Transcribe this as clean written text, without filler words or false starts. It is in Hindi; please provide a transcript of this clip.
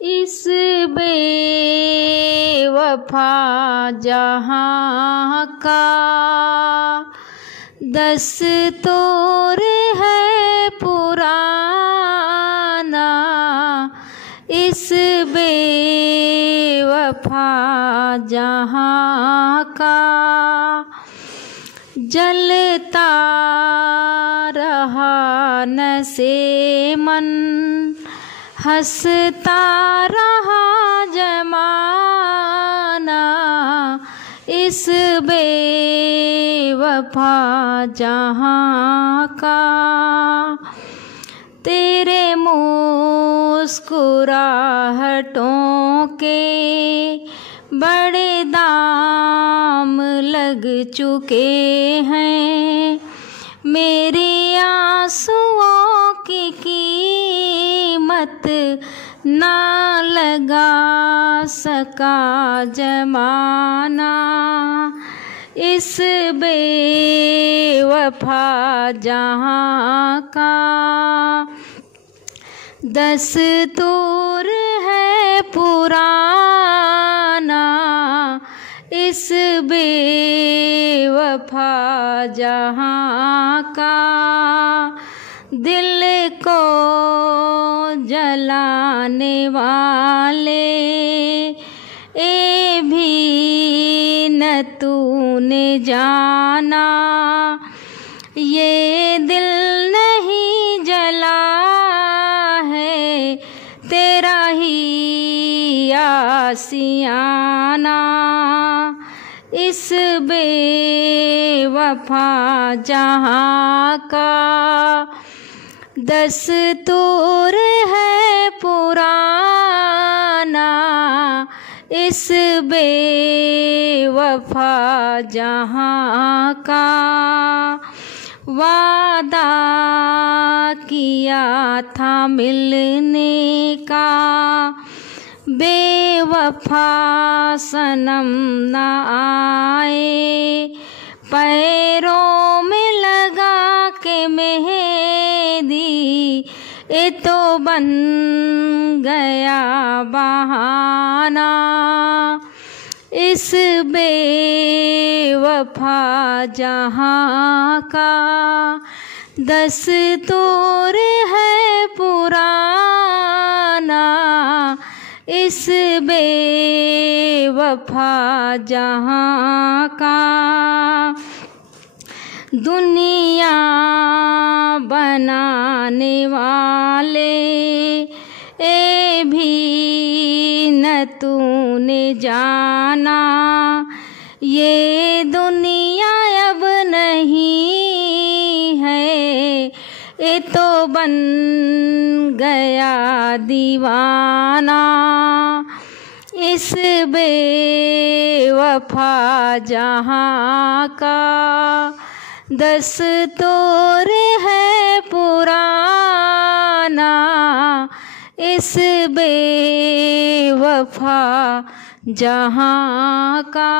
इस बेवफा जहाँ का दस्तूर है पुराना। इस बेवफा जहाँ का जलता रहा नसे मन, हंसता रहा जमाना। इस बेवफा जहाँ का तेरे मुस्कुराहटों के बड़े दाम लग चुके हैं। मेरे आंसुओं की कीमत ना लगा सका जमाना। इस बेवफा जहाँ का दस्तूर है पुराना। इस बेवफा जहाँ का दिल को जलाने वाले ए भी न तूने जाना। ये दिल नहीं जला है तेरा ही आशियाना। इस बेवफा जहाँ का दस्तूर है पुराना। इस बेवफा जहाँ का वादा किया था मिलने का, बेवफा सनम न आए। पैरों में लगा के मेहंदी ये तो बन गया बहाना। इस बेवफा जहाँ का दस्तूर है पुराना। इस बेवफा जहाँ का दुनिया बनाने वाले ए भी न तूने जाना। ये दुनिया अब नहीं है ये तो बन गया दीवाना। इस बेवफा जहाँ का दस्तूर है पुराना। इस बेवफा जहाँ का